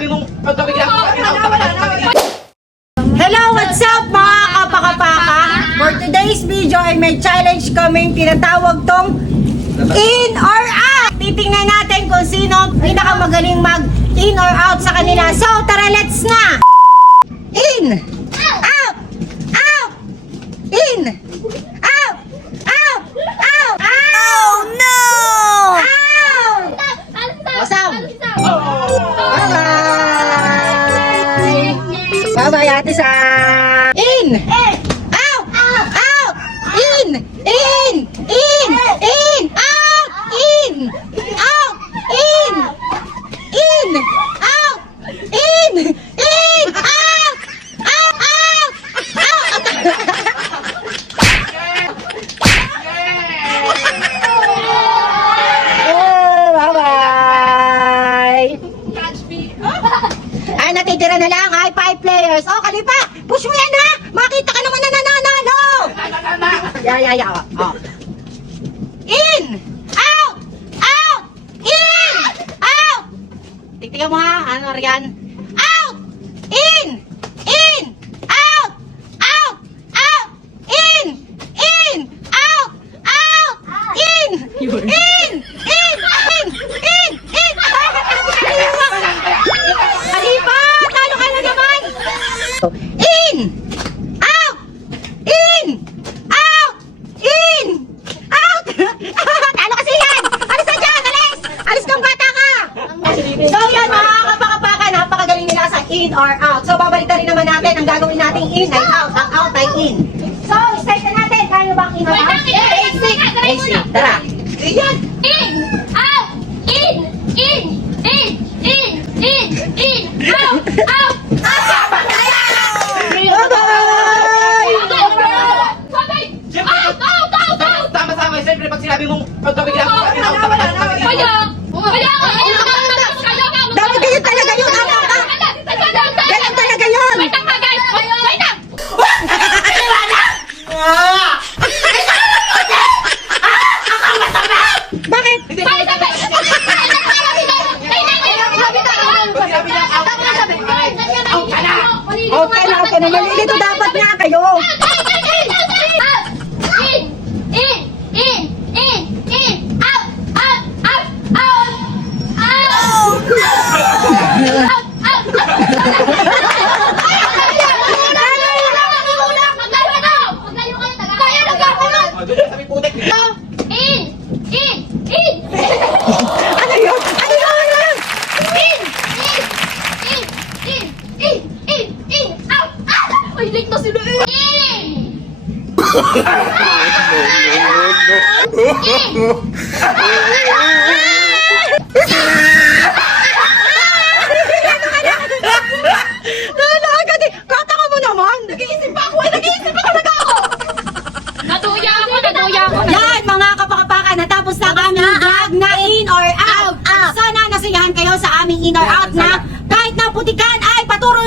sinabi mong pagkabigla ko. Hello, what's up mga kapakapaka? For today's video ay may challenge kaming tinatawag tong in or out. Titingnan natin kung sino pinakamagaling mag in or out sa kanila. So tara, let's na! In! Out! Out! In! Out! Out! Out! Oh no! Out! Awesome! Bye-bye! Bye-bye, Ate Sa! In! Out! Out! In! In! In! In! Out! In! Out! In! In! Out! In! In! Out! Out! Out! Out! Bye-bye! Ay, natitira na lang ay 5 players. Oh, Kalipa, push mo yan ha! Makita ka naman na nananalo! Yeah. Oh. In! Out! Out! In! Out! Tignan mo ha, ano riyan? Out! In! In! Out! Out! Out! In! In! Out! Out! In! In! In! In! In! In! Kalipa, talo ka na naman! In! Out! In! Out! In! Out! Talo kasi yan! Alis na dyan! Alis! Alis kang bata ka! So yan mga kapakapaka, napakagaling nila sa in or out. So babalik na rin naman natin ang gagawin nating in ay out, ang out ay in. So start na natin. Kaya bang in or out? Easy. Tara. Yan! In! Out! In! In! In! In! In! In! Out! Out! Tama-tama, siyempre pag sinabi mong pagkabigla ko. Dapat ganyan talaga yun! Ganyan talaga yun! Bakit? Okay na. Malilito dapat nga kayo. Ano yun? Ano yun? Ay, late na sila eh! Kata mo naman! Nag-iisip pa ako! Nag-iisip pa talaga ako! Natuya ako! Yan mga kapakapaka, natapos na ang aming vlog na in or out. Sana nasiyahan kayo sa aming in or out na kahit na putikan ay patuloy